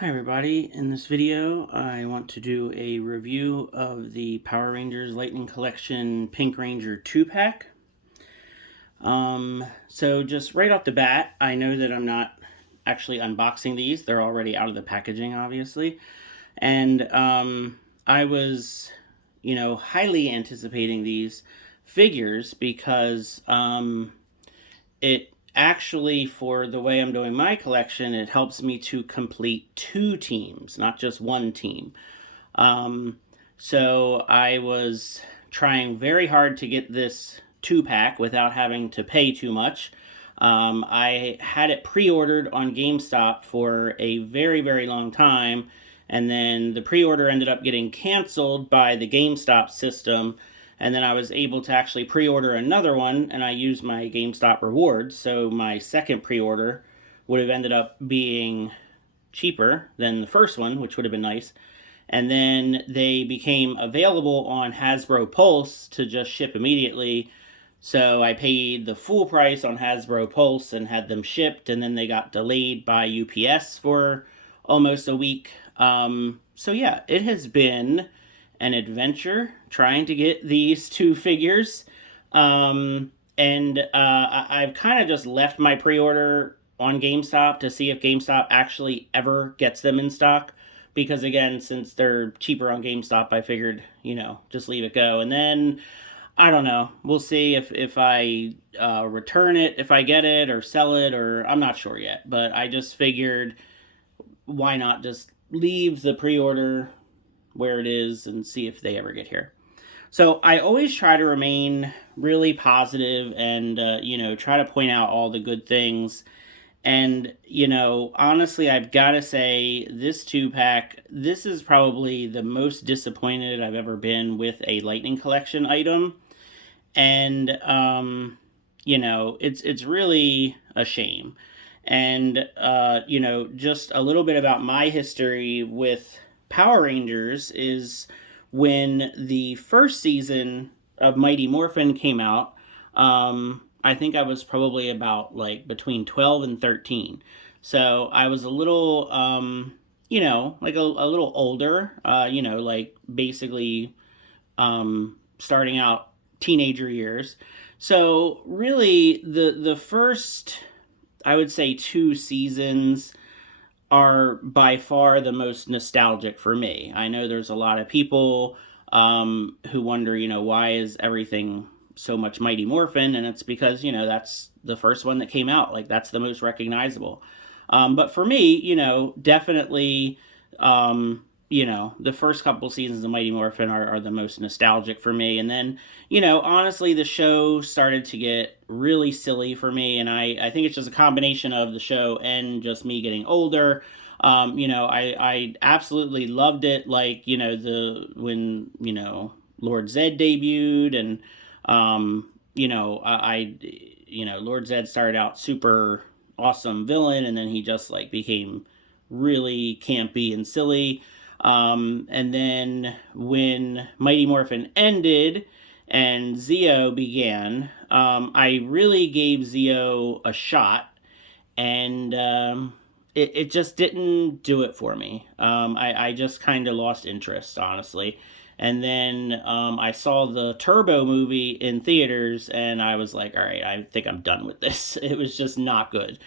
Hi everybody, in this video I want to do a review of the Power Rangers Lightning Collection Pink Ranger 2-pack. So just right off the bat, I know that I'm not actually unboxing these. They're already out of the packaging, obviously. And I was, highly anticipating these figures because it actually, for the way I'm doing my collection, it helps me to complete two teams, not just one team. So I was trying very hard to get this 2-pack without having to pay too much. I had it pre-ordered on GameStop for a very, very long time, and then the pre-order ended up getting canceled by the GameStop system, and then I was able to actually pre-order another one, and I used my GameStop rewards, so my second pre-order would have ended up being cheaper than the first one, which would have been nice. And then they became available on Hasbro Pulse to just ship immediately. So I paid the full price on Hasbro Pulse and had them shipped, and then they got delayed by UPS for almost a week. So yeah, it has been an adventure trying to get these two figures. I've kind of just left my pre-order on GameStop to see if GameStop actually ever gets them in stock. Because again, since they're cheaper on GameStop, I figured, just leave it go. And then, I don't know, we'll see if I return it, if I get it, or sell it, or I'm not sure yet. But I just figured, why not just leave the pre-order where it is and see if they ever get here. So I always try to remain really positive and, try to point out all the good things. And, honestly, I've got to say, this 2-pack, this is probably the most disappointed I've ever been with a Lightning Collection item. And, it's really a shame. And, just a little bit about my history with Power Rangers is when the first season of Mighty Morphin came out. I think I was probably about between 12 and 13. So I was a little, like a little older, basically starting out teenager years. So really the first, I would say, two seasons are by far the most nostalgic for me. I know there's a lot of people who wonder, why is everything so much Mighty Morphin? And it's because, that's the first one that came out. That's the most recognizable. But for me, definitely, the first couple seasons of Mighty Morphin are the most nostalgic for me. And then, honestly, the show started to get really silly for me. And I think it's just a combination of the show and just me getting older. I absolutely loved it. When Lord Zed debuted, and, Lord Zed started out super awesome villain, and then he just became really campy and silly. And then when Mighty Morphin ended and Zeo began, I really gave Zeo a shot, and it just didn't do it for me. I just kind of lost interest, honestly. And then I saw the Turbo movie in theaters, and I was like, all right, I think I'm done with this. It was just not good.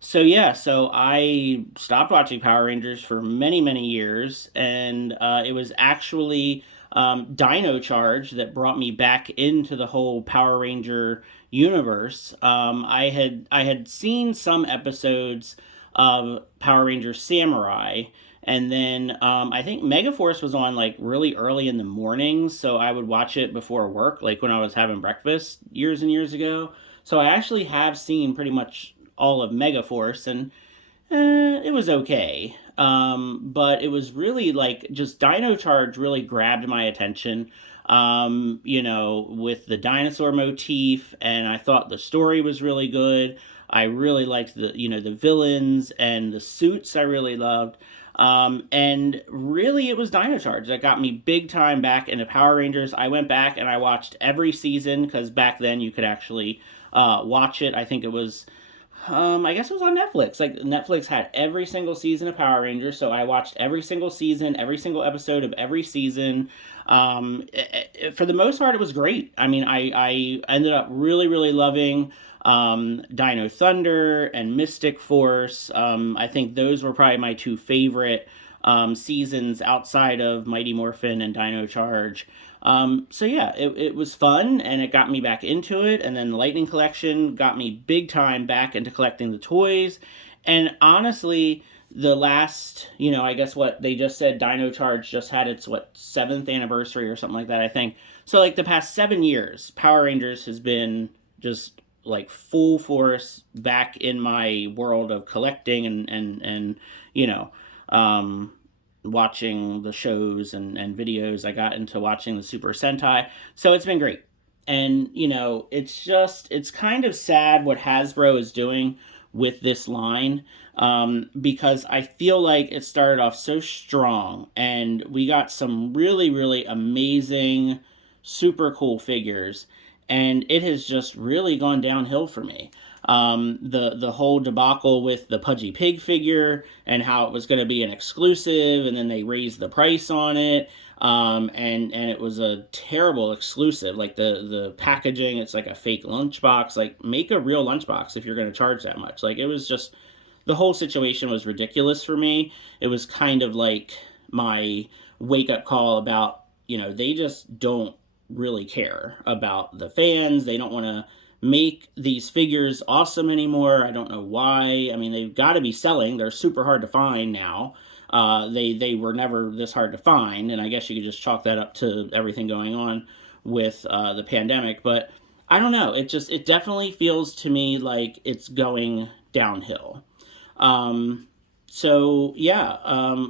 So I stopped watching Power Rangers for many, many years, and it was actually Dino Charge that brought me back into the whole Power Ranger universe. I had seen some episodes of Power Ranger Samurai, and then I think Megaforce was on really early in the mornings, so I would watch it before work, when I was having breakfast years and years ago. So I actually have seen pretty much all of Megaforce, and it was okay. But it was really just Dino Charge really grabbed my attention. With the dinosaur motif, and I thought the story was really good. I really liked the villains and the suits. I really loved. And really, it was Dino Charge that got me big time back into Power Rangers. I went back and I watched every season, because back then you could actually watch it. I think it was I guess it was on Netflix. Like Netflix had every single season of Power Rangers, so I watched every single season, every single episode of every season. For the most part, it was great. I mean, I ended up really loving Dino Thunder and Mystic Force. I think those were probably my two favorite seasons outside of Mighty Morphin and Dino Charge. So yeah, it was fun and it got me back into it. And then the Lightning Collection got me big time back into collecting the toys. And honestly, the last, I guess what they just said, Dino Charge just had its, seventh anniversary or something like that, I think. So, like, the past 7 years, Power Rangers has been just like full force back in my world of collecting and you know, um, watching the shows and videos. I got into watching the Super Sentai. So it's been great. And, it's kind of sad what Hasbro is doing with this line, because I feel like it started off so strong and we got some really amazing, super cool figures. And it has just really gone downhill for me. The whole debacle with the Pudgy Pig figure and how it was going to be an exclusive, and then they raised the price on it, and it was a terrible exclusive. Like the packaging, it's like a fake lunchbox. Like, make a real lunchbox if you're going to charge that much. Like, it was just, the whole situation was ridiculous for me. It was kind of like my wake up call about, they just don't really care about the fans. They don't want to make these figures awesome anymore. I don't know why. I mean, they've got to be selling. They're super hard to find now. They were never this hard to find, and I guess you could just chalk that up to everything going on with the pandemic. But I don't know. It definitely feels to me like it's going downhill. So yeah,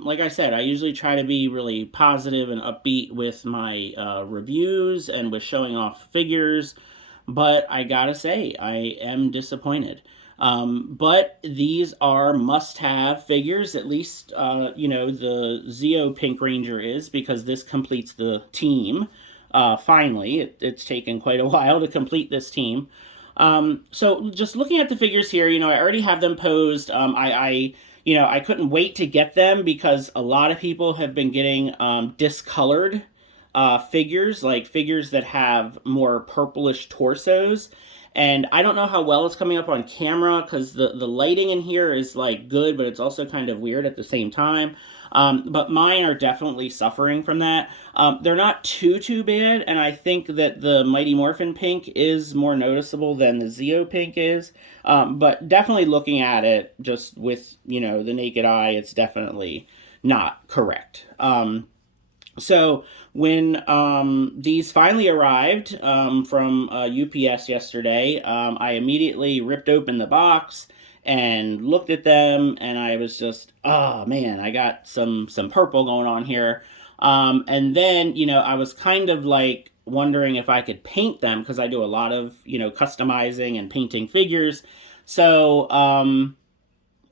like I said, I usually try to be really positive and upbeat with my reviews and with showing off figures, but I gotta say, I am disappointed. But these are must-have figures. At least, the Zeo Pink Ranger is, because this completes the team. Finally, it's taken quite a while to complete this team. So just looking at the figures here, I already have them posed. I couldn't wait to get them because a lot of people have been getting discolored figures, like figures that have more purplish torsos. And I don't know how well it's coming up on camera because the lighting in here is like good, but it's also kind of weird at the same time. But mine are definitely suffering from that. They're not too bad, and I think that the Mighty Morphin Pink is more noticeable than the Zeo Pink is. But definitely looking at it just with, the naked eye, it's definitely not correct. So when these finally arrived from UPS yesterday, I immediately ripped open the box and looked at them, and I was just, oh man, I got some purple going on here. And then, I was kind of like wondering if I could paint them because I do a lot of, customizing and painting figures. So,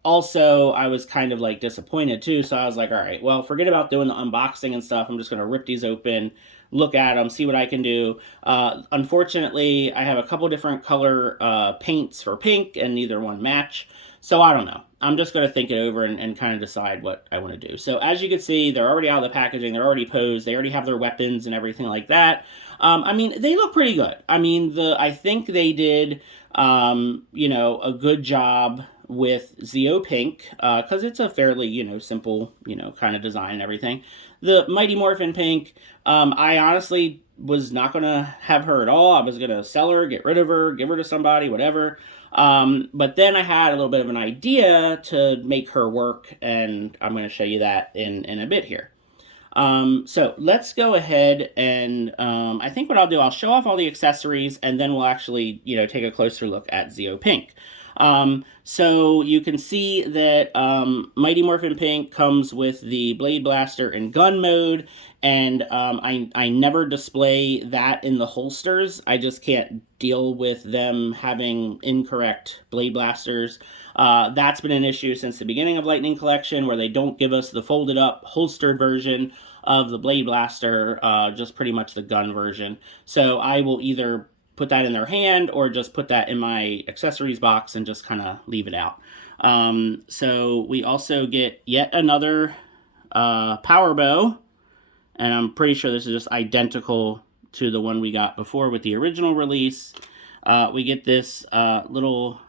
also, I was kind of like disappointed too. So I was like, all right, well, forget about doing the unboxing and stuff. I'm just going to rip these open, look at them, see what I can do. Unfortunately, I have a couple different color paints for pink and neither one match. So I don't know. I'm just going to think it over and kind of decide what I want to do. So as you can see, they're already out of the packaging. They're already posed. They already have their weapons and everything like that. I mean, they look pretty good. I mean, I think they did, a good job with Zeo Pink, because it's a fairly, simple, kind of design and everything. The Mighty Morphin Pink, I honestly was not going to have her at all. I was going to sell her, get rid of her, give her to somebody, whatever. But then I had a little bit of an idea to make her work, and I'm going to show you that in a bit here. So let's go ahead and I think what I'll do, I'll show off all the accessories, and then we'll actually, take a closer look at Zeo Pink. So you can see that Mighty Morphin Pink comes with the Blade Blaster in gun mode, and I never display that in the holsters. I just can't deal with them having incorrect Blade Blasters. That's been an issue since the beginning of Lightning Collection, where they don't give us the folded up holstered version of the Blade Blaster, just pretty much the gun version. So I will either put that in their hand or just put that in my accessories box and just kind of leave it out. So we also get yet another power bow, and I'm pretty sure this is just identical to the one we got before with the original release. We get this little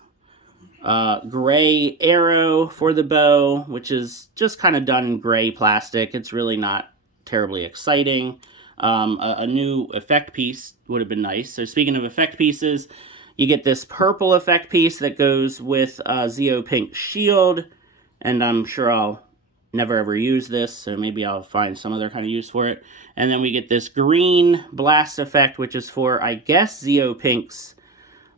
gray arrow for the bow, which is just kind of done in gray plastic. It's really not terribly exciting. A new effect piece would have been nice. So speaking of effect pieces, you get this purple effect piece that goes with Zeo Pink Shield, and I'm sure I'll never ever use this, so maybe I'll find some other kind of use for it. And then we get this green blast effect, which is for, I guess, Zeo Pink's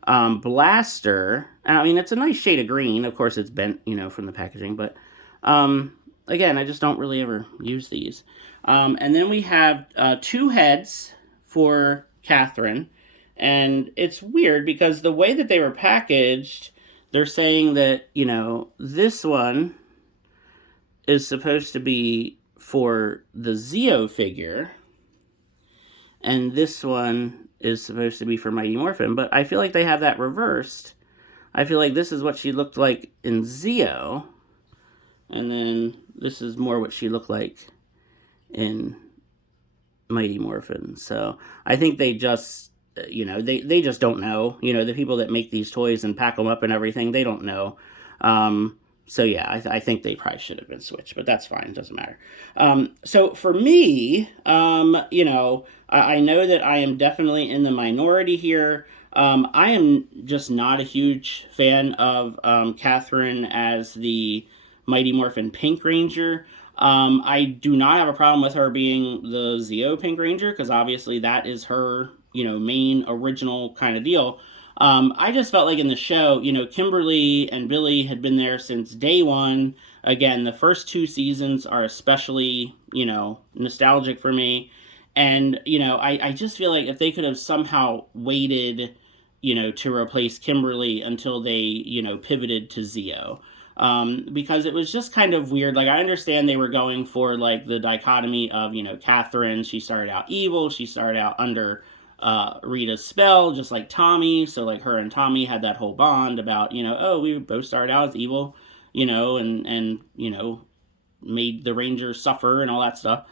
blaster. I mean, it's a nice shade of green. Of course, it's bent, from the packaging, but again, I just don't really ever use these. And then we have 2 heads for Catherine, and it's weird because the way that they were packaged, they're saying that, this one is supposed to be for the Zeo figure, and this one is supposed to be for Mighty Morphin, but I feel like they have that reversed. I feel like this is what she looked like in Zeo, and then this is more what she looked like in Mighty Morphin. So I think they just, they just don't know. The people that make these toys and pack them up and everything, they don't know. So yeah, I think they probably should have been switched, but that's fine. It doesn't matter. So for me, I know that I am definitely in the minority here. I am just not a huge fan of Catherine as the Mighty Morphin Pink Ranger. I do not have a problem with her being the Zeo Pink Ranger, because obviously that is her, main original kind of deal. I just felt like in the show, Kimberly and Billy had been there since day one. Again, the first 2 seasons are especially, nostalgic for me. And, I just feel like if they could have somehow waited, to replace Kimberly until they, pivoted to Zeo. Because it was just kind of weird. Like, I understand they were going for, like, the dichotomy of, Catherine, she started out evil, she started out under Rita's spell, just like Tommy. So like her and Tommy had that whole bond about, we both started out as evil, and made the Rangers suffer and all that stuff.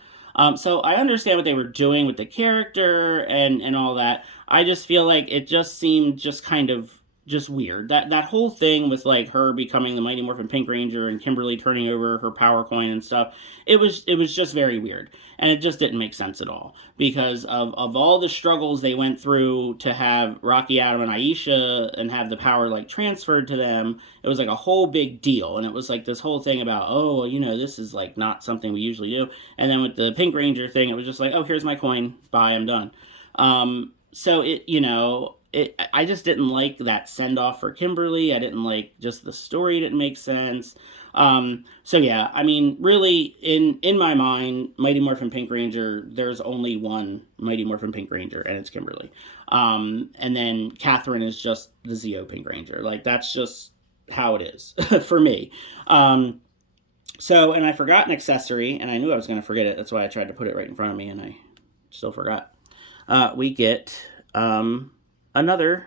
So I understand what they were doing with the character and all that. I just feel like it just seemed just kind of just weird. That whole thing with like her becoming the Mighty Morphin Pink Ranger and Kimberly turning over her power coin and stuff, it was just very weird. And it just didn't make sense at all. Because of all the struggles they went through to have Rocky, Adam, and Aisha and have the power like transferred to them, it was like a whole big deal. And it was like this whole thing about, this is like not something we usually do. And then with the Pink Ranger thing, it was just like, oh, here's my coin, bye, I'm done. So I just didn't like that send-off for Kimberly. I didn't like just the story didn't make sense. So yeah, I mean, really, in my mind, Mighty Morphin Pink Ranger, there's only one Mighty Morphin Pink Ranger, and it's Kimberly. And then Catherine is just the Zeo Pink Ranger. Like, that's just how it is for me. So, and I forgot an accessory, and I knew I was going to forget it. That's why I tried to put it right in front of me, and I still forgot. We get another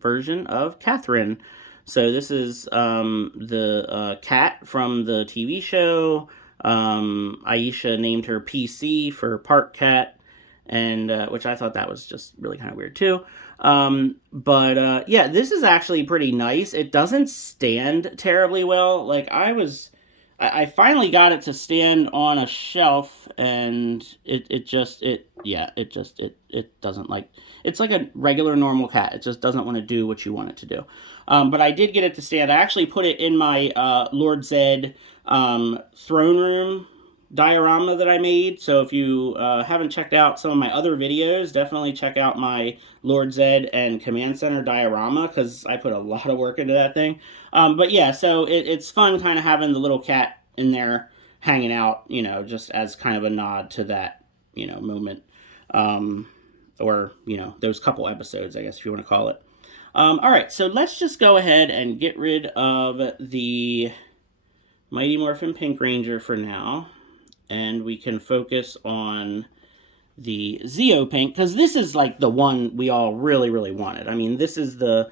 version of Catherine. So this is the cat from the TV show. Aisha named her PC for Park Cat, and which I thought that was just really kind of weird too. But yeah, this is actually pretty nice. It doesn't stand terribly well. Like I finally got it to stand on a shelf, and it doesn't like, it's like a regular normal cat. It just doesn't want to do what you want it to do. But I did get it to stand. I actually put it in my Lord Zed throne room diorama that I made. So if you haven't checked out some of my other videos, definitely check out my Lord Zed and Command Center diorama, because I put a lot of work into that thing. But yeah, so it's fun kind of having the little cat in there hanging out, just as kind of a nod to that, moment. Or, those couple episodes, I guess, if you want to call it. All right, so let's just go ahead and get rid of the Mighty Morphin Pink Ranger for now. And we can focus on the Zeo Pink, because this is like the one we all really, really wanted. I mean, this is the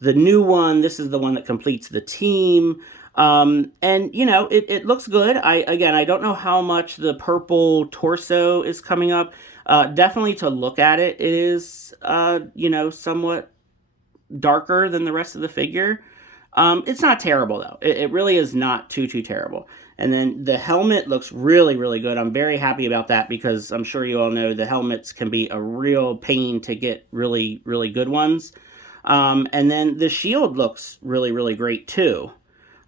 new one. This is the one that completes the team. And you know, it looks good. I don't know how much the purple torso is coming up. Definitely to look at it, it is you know, somewhat darker than the rest of the figure. It's not terrible though. It really is not too terrible. And then the helmet looks really, really good. I'm very happy about that because I'm sure you all know the helmets can be a real pain to get really, really good ones. And then the shield looks really, really great too.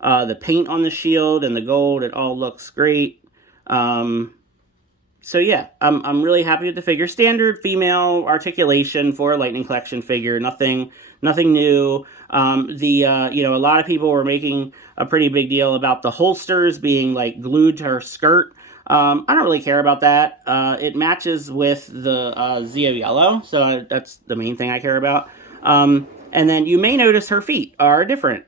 The paint on the shield and the gold, it all looks great. So yeah, I'm really happy with the figure. Standard female articulation for a Lightning Collection figure. Nothing new. You know, a lot of people were making a pretty big deal about the holsters being like glued to her skirt. I don't really care about that. It matches with the Zeo yellow, so that's the main thing I care about. And then you may notice her feet are different.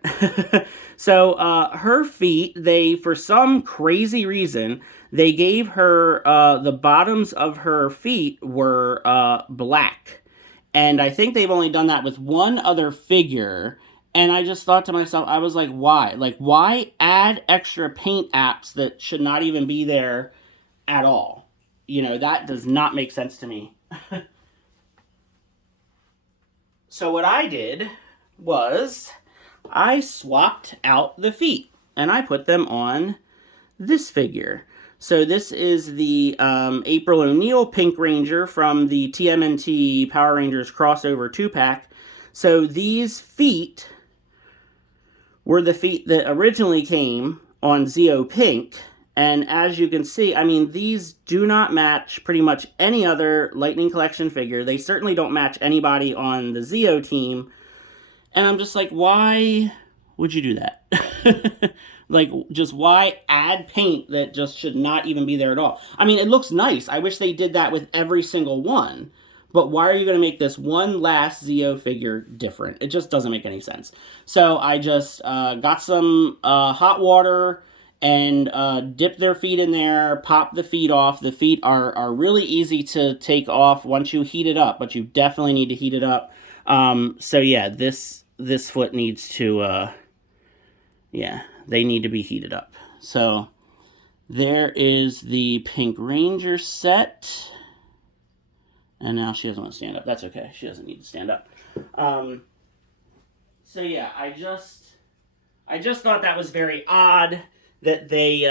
So her feet, they, for some crazy reason, they gave her, the bottoms of her feet were black. And I think they've only done that with one other figure. And I just thought to myself, I was like, why? Like, why add extra paint apps that should not even be there at all? You know, that does not make sense to me. So what I did was I swapped out the feet and I put them on this figure. So this is the April O'Neil Pink Ranger from the TMNT Power Rangers crossover 2-pack. So these feet were the feet that originally came on Zeo Pink. And as you can see, I mean, these do not match pretty much any other Lightning Collection figure. They certainly don't match anybody on the Zeo team. And I'm just like, why would you do that? Like, just why add paint that just should not even be there at all? I mean, it looks nice. I wish they did that with every single one. But why are you going to make this one last Zeo figure different? It just doesn't make any sense. So I just got some hot water and dip their feet in there, pop the feet off. The feet are really easy to take off once you heat it up, but you definitely need to heat it up. So yeah, this foot needs to, yeah, they need to be heated up. So there is the Pink Ranger set. And now she doesn't want to stand up. That's okay. She doesn't need to stand up. So yeah, I just thought that was very odd that they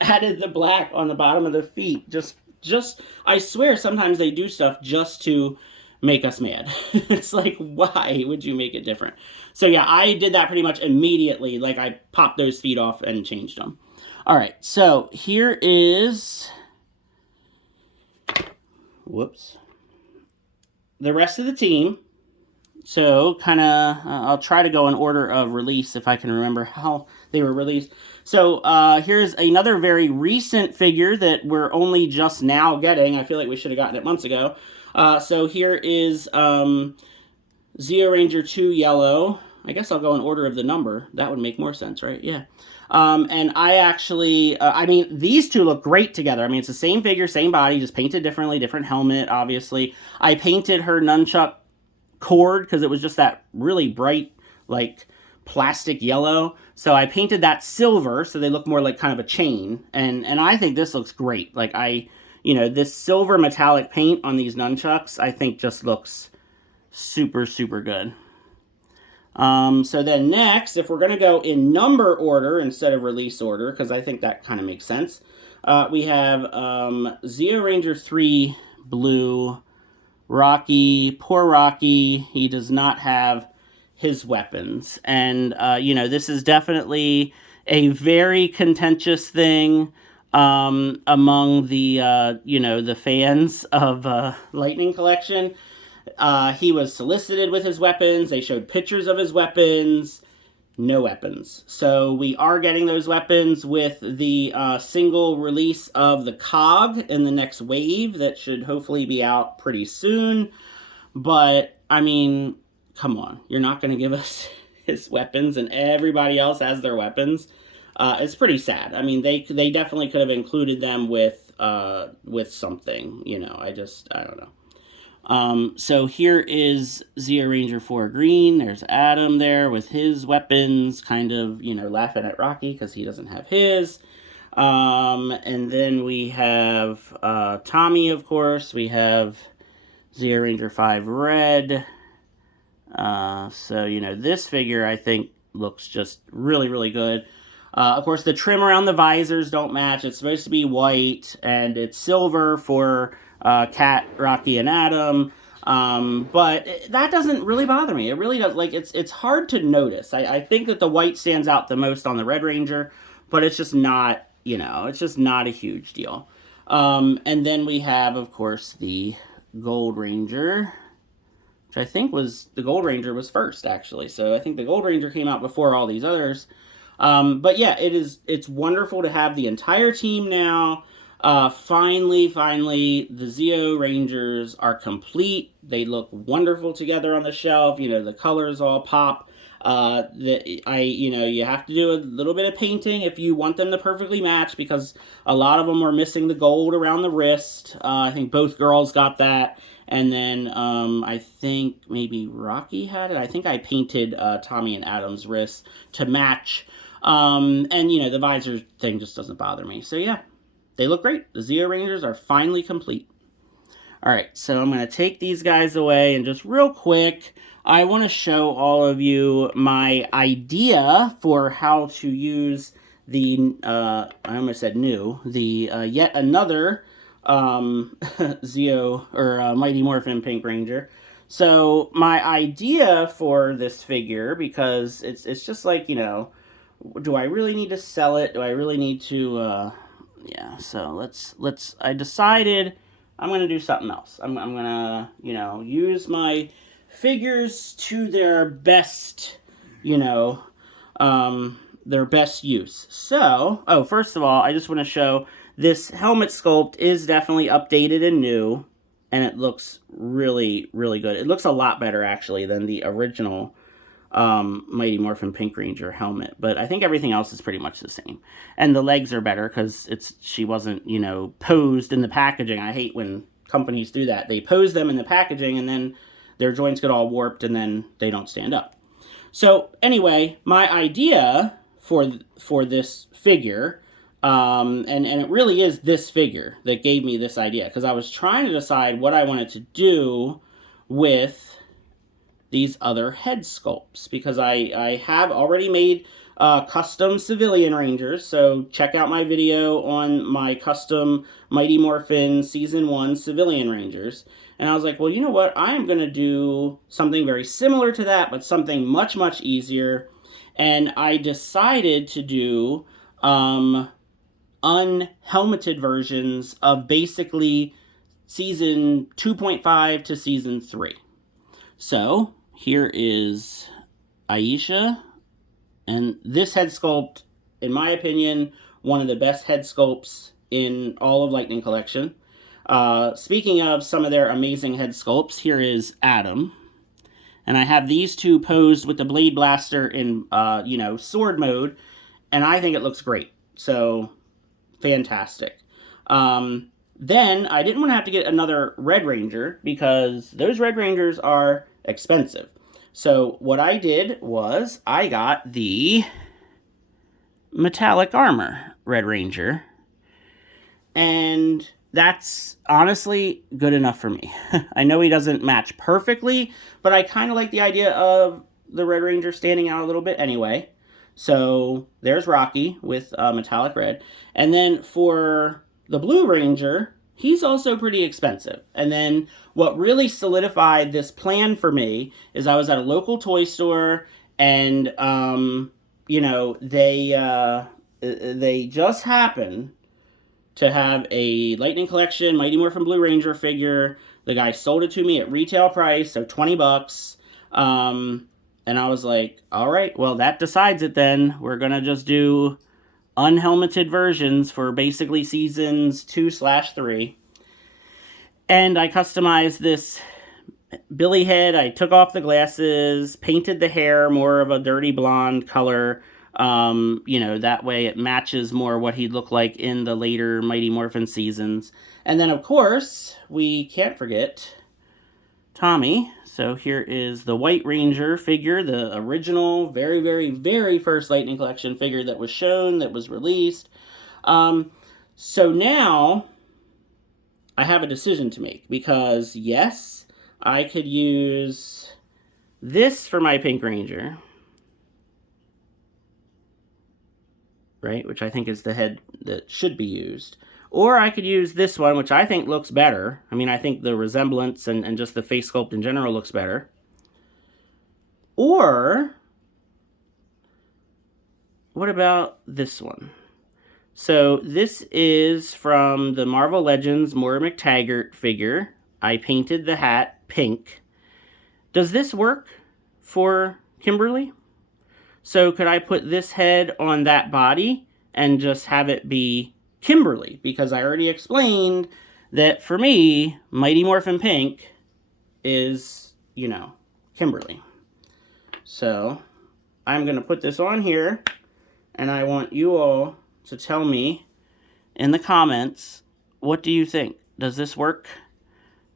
added the black on the bottom of the feet. Just I swear sometimes they do stuff just to make us mad. It's like, why would you make it different? So yeah, I did that pretty much immediately. Like, I popped those feet off and changed them. All right, so here is, whoops, the rest of the team. So kind of, I'll try to go in order of release if I can remember how they were released. So here's another very recent figure that we're only just now getting. I feel like we should have gotten it months ago. So here is Zeo Ranger 2 Yellow. I guess I'll go in order of the number. That would make more sense, right? Yeah. And I actually, I mean, these two look great together. I mean, it's the same figure, same body, just painted differently, different helmet, obviously. I painted her nunchuck cord because it was just that really bright, like, plastic yellow. So I painted that silver so they look more like kind of a chain. And I think this looks great. Like, you know, this silver metallic paint on these nunchucks, I think just looks super, super good. So then next, if we're going to go in number order instead of release order, because I think that kind of makes sense, we have Zeo Ranger 3 Blue, Rocky. Poor Rocky, he does not have his weapons. And, you know, this is definitely a very contentious thing among the, you know, the fans of Lightning Collection. He was solicited with his weapons. They showed pictures of his weapons. No weapons. So we are getting those weapons with the single release of the cog in the next wave that should hopefully be out pretty soon. But, I mean, come on. You're not going to give us his weapons and everybody else has their weapons. It's pretty sad. I mean, they definitely could have included them with something. You know, I don't know. So here is Zeo Ranger 4 Green. There's Adam there with his weapons, kind of, you know, laughing at Rocky because he doesn't have his. And then we have Tommy, of course. We have Zeo Ranger 5 Red. So, you know, this figure, I think, looks just really, really good. Of course, the trim around the visors don't match. It's supposed to be white, and it's silver for Cat, Rocky, and Adam. But that doesn't really bother me. It really does. Like, it's hard to notice. I think that the white stands out the most on the Red Ranger, but it's just not, you know, it's just not a huge deal. And then we have, of course, the Gold Ranger, which I think was, the Gold Ranger was first, actually. So I think the Gold Ranger came out before all these others. But yeah, it's wonderful to have the entire team now. Finally, the Zeo Rangers are complete. They look wonderful together on the shelf. You know, the colors all pop. You know, you have to do a little bit of painting if you want them to perfectly match, because a lot of them were missing the gold around the wrist. I think both girls got that. And then I think maybe Rocky had it. I think I painted Tommy and Adam's wrists to match. And, you know, the visor thing just doesn't bother me. So, yeah, they look great. The Zeo Rangers are finally complete. All right, so I'm going to take these guys away, and just real quick, I want to show all of you my idea for how to use the, I almost said new, the yet another Zeo, or Mighty Morphin Pink Ranger. So my idea for this figure, because it's just like, you know, do I really need to sell it? Do I really need to, yeah, so I decided I'm going to do something else. I'm going to, you know, use my figures to their best, you know, their best use. So, first of all, I just want to show this helmet sculpt is definitely updated and new, and it looks really, really good. It looks a lot better, actually, than the original Mighty Morphin Pink Ranger helmet, but I think everything else is pretty much the same. And the legs are better because she wasn't, you know, posed in the packaging. I hate when companies do that. They pose them in the packaging, and then their joints get all warped, and then they don't stand up. So anyway, my idea for this figure, and it really is this figure that gave me this idea, because I was trying to decide what I wanted to do with these other head sculpts, because I have already made custom civilian rangers. So check out my video on my custom Mighty Morphin Season 1 civilian rangers. And I was like, well, you know what? I am going to do something very similar to that, but something much, much easier. And I decided to do unhelmeted versions of basically Season 2.5 to Season 3. So here is Aisha, and this head sculpt, in my opinion, one of the best head sculpts in all of Lightning Collection. Speaking of some of their amazing head sculpts, here is Adam, and I have these two posed with the Blade Blaster in, you know, sword mode, and I think it looks great. So, fantastic. Then, I didn't want to have to get another Red Ranger, because those Red Rangers are expensive. So, what I did was, I got the Metallic Armor Red Ranger, and that's honestly good enough for me. I know he doesn't match perfectly, but I kind of like the idea of the Red Ranger standing out a little bit anyway. So, there's Rocky with Metallic Red. And then for the Blue Ranger, he's also pretty expensive. And then what really solidified this plan for me is I was at a local toy store, and, you know, they just happened to have a Lightning Collection Mighty Morphin Blue Ranger figure. The guy sold it to me at retail price, so $20. And I was like, all right, well, that decides it then. We're going to just do unhelmeted versions for basically seasons 2/3. And I customized this Billy head. I took off the glasses, painted the hair more of a dirty blonde color, You know, that way it matches more what he'd look like in the later Mighty Morphin seasons. And then, of course, we can't forget Tommy. So here is the White Ranger figure, the original, very, very, very first Lightning Collection figure that was shown, that was released. So now I have a decision to make, because yes, I could use this for my Pink Ranger, right, which I think is the head that should be used. Or I could use this one, which I think looks better. I mean, I think the resemblance and just the face sculpt in general looks better. Or, what about this one? So this is from the Marvel Legends Moira McTaggart figure. I painted the hat pink. Does this work for Kimberly? So could I put this head on that body and just have it be Kimberly? Because I already explained that for me, Mighty Morphin Pink is, you know, Kimberly. So I'm going to put this on here, and I want you all to tell me in the comments, what do you think? Does this work?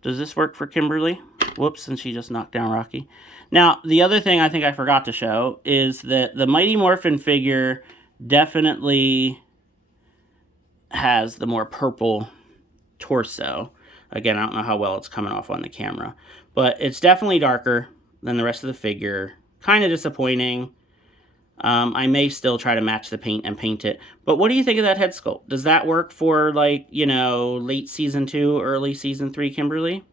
Does this work for Kimberly? Whoops, and she just knocked down Rocky. Now, the other thing I think I forgot to show is that the Mighty Morphin figure definitely has the more purple torso. Again, I don't know how well it's coming off on the camera, but it's definitely darker than the rest of the figure. Kind of disappointing. I may still try to match the paint and paint it. But what do you think of that head sculpt? Does that work for, like, you know, late season 2, early season 3 Kimberly?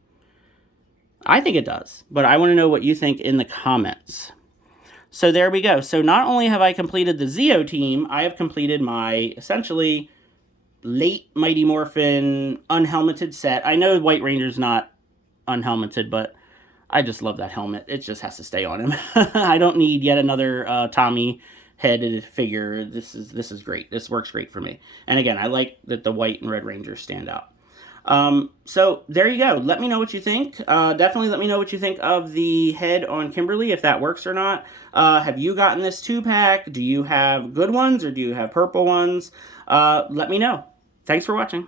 I think it does, but I want to know what you think in the comments. So there we go. So not only have I completed the Zeo team, I have completed my, essentially, late Mighty Morphin unhelmeted set. I know White Ranger's not unhelmeted, but I just love that helmet. It just has to stay on him. I don't need yet another Tommy headed figure. This is great. This works great for me. And again, I like that the White and Red Rangers stand out. So there you go. Let me know what you think. Definitely let me know what you think of the head on Kimberly, if that works or not. Have you gotten this 2-pack? Do you have good ones, or do you have purple ones? Let me know. Thanks for watching.